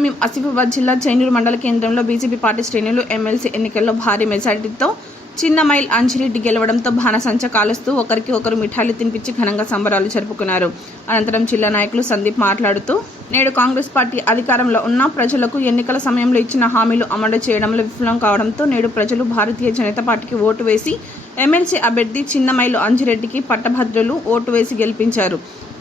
కొమరంభీం ఆసిఫాబాద్ జిల్లా చైనూరు మండల కేంద్రంలో బీజేపీ పార్టీ శ్రేణులు ఎమ్మెల్సీ ఎన్నికల్లో భారీ మెజారిటీతో చిన్నమైల్ అంజిరెడ్డి గెలవడంతో బాణసంచ కాలుస్తూ ఒకరికి ఒకరు మిఠాయిలు తినిపించి ఘనంగా సంబరాలు జరుపుకున్నారు. అనంతరం జిల్లా నాయకులు సందీప్ మాట్లాడుతూ, నేడు కాంగ్రెస్ పార్టీ అధికారంలో ఉన్న ప్రజలకు ఎన్నికల సమయంలో ఇచ్చిన హామీలు అమలు చేయడంలో విఫలం కావడంతో నేడు ప్రజలు భారతీయ జనతా పార్టీకి ఓటు వేసి ఎమ్మెల్సీ అభ్యర్థి చిన్నమైల్ అంజిరెడ్డికి పట్టభద్రులు ఓటు వేసి గెలిపించారు.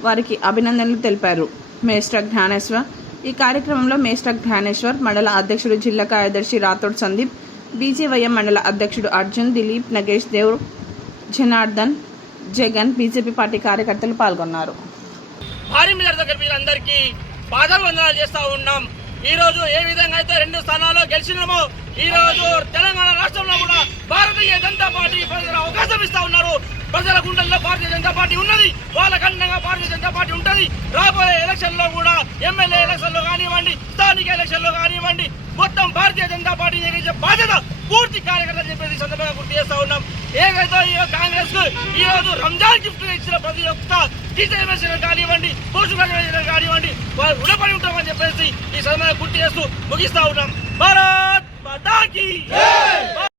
వారికి అభినందనలు తెలిపారు. మేస్టర్ జ్ఞానేశ్వర్ ఈ కార్యక్రమంలో మేస్టర్ జ్ఞానేశ్వర్, మండల అధ్యక్షుడు జిల్లా కార్యదర్శి రాథోడ్ సందీప్, బీజేవైఎం మండల అధ్యక్షుడు అర్జున్, దిలీప్, నగేష్ దేవ్, జనార్దన్, జగన్, బీజేపీ పార్టీ కార్యకర్తలు పాల్గొన్నారు. భారీ మెజారిటీతో గెలిపిన అందరికీ పాదాభివందనాలు చేస్తూ ఉన్నాం. ఈ రోజు ఏ విధంగా అయితే 2 స్థానాల్లో గెలిచినామో ఈ రోజు తెలంగాణ రాష్ట్రంలో కూడా భారతీయ జనతా పార్టీ ప్రజలకు అవకాశం ఇస్తా ఉన్నారు. ప్రజల గుండెల్లో భారతీయ జనతా పార్టీ ఉన్నది, వాళ్ళ ఖండంగా భారతీయ జనతా పార్టీ ఉంటుంది. రాబోయే ఎలక్షన్ లో కూడా ఎమ్మెల్యే ఎలక్షన్ లో కానివ్వండి, స్థానిక ఎలక్షన్ లో కానివ్వండి, మొత్తం భారతీయ జనతా పార్టీ నిర్వహించే బాధ్యత పూర్తి కార్యకర్తలు చెప్పేసి సందర్భంగా గుర్తు చేస్తా ఉన్నాం. ఏదైతే కాంగ్రెస్ కు ఈ రోజు రంజాన్ గిఫ్ట్ ఇచ్చిన ప్రతి ఒక్క టీచర్ కానివ్వండి, పోస్ట్ గ్రాడ్యుయేట్ కానివ్వండి, వాళ్ళు రుణపడి ఉంటామని చెప్పేసి ఈ సందర్భంగా గుర్తు చేస్తూ ముగిస్తా ఉన్నాం. భారత్ మాతా కీ